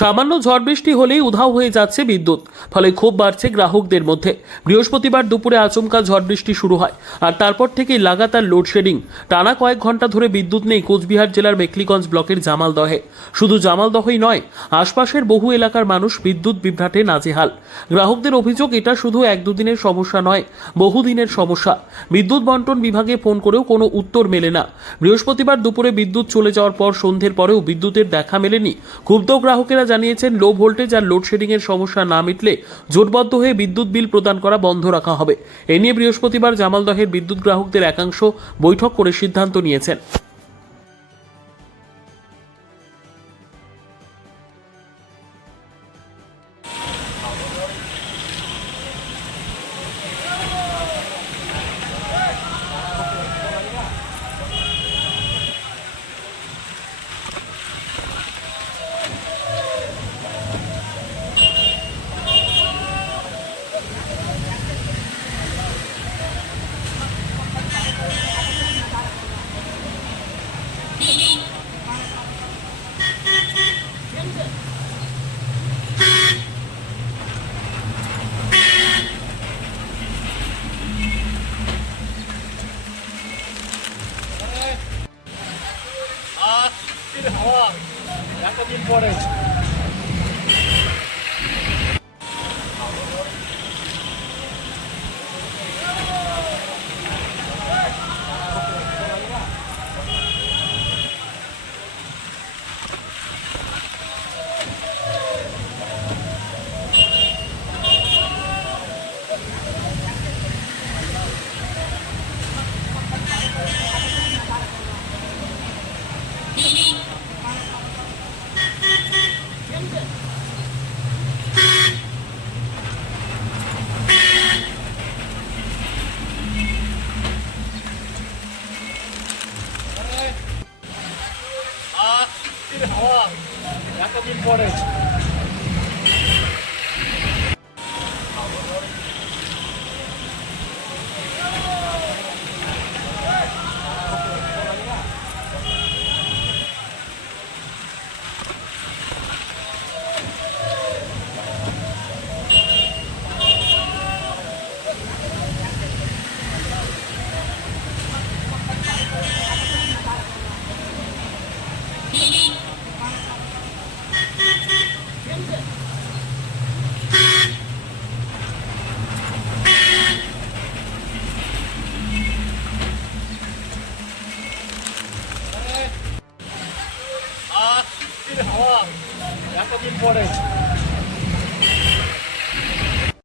সামান্য ঝড় বৃষ্টি হলেই উধাও হয়ে যাচ্ছে বিদ্যুৎ, ফলে ক্ষোভ বাড়ছে গ্রাহকদের মধ্যে। বৃহস্পতিবার দুপুরে আচমকা ঝড় বৃষ্টি শুরু হয়, আর তারপর থেকেই লাগাতার লোডশেডিং। টানা কয়েক ঘন্টা ধরে বিদ্যুৎ নেই কোচবিহার জেলার মেখলিগঞ্জ ব্লকের জামালদহে। শুধু জামালদহই নয়, আশপাশের বহু এলাকার মানুষ বিদ্যুৎ বিভ্রাটে নাজেহাল। গ্রাহকদের অভিযোগ, এটা শুধু এক দুদিনের সমস্যা নয়, বহুদিনের সমস্যা। বিদ্যুৎ বন্টন বিভাগে ফোন করেও কোনো উত্তর মেলে না। বৃহস্পতিবার দুপুরে বিদ্যুৎ চলে যাওয়ার পর সন্ধ্যের পরেও বিদ্যুতের দেখা মেলেনি। ক্ষুব্ধ গ্রাহকেরা জানিয়েছেন, লো ভোল্টেজ আর লোডশেডিং এর সমস্যা না মিটলে জোটবদ্ধ হয়ে বিদ্যুৎ বিল প্রদান করা বন্ধ রাখা হবে। এ নিয়ে বৃহস্পতিবার জামালদহের বিদ্যুৎ গ্রাহকদের একাংশ বৈঠক করে সিদ্ধান্ত নিয়েছেন। হাওয়া একটা দিন পরে হাওয়া একটা দিন পরে হাওয়া একটা দিন পরে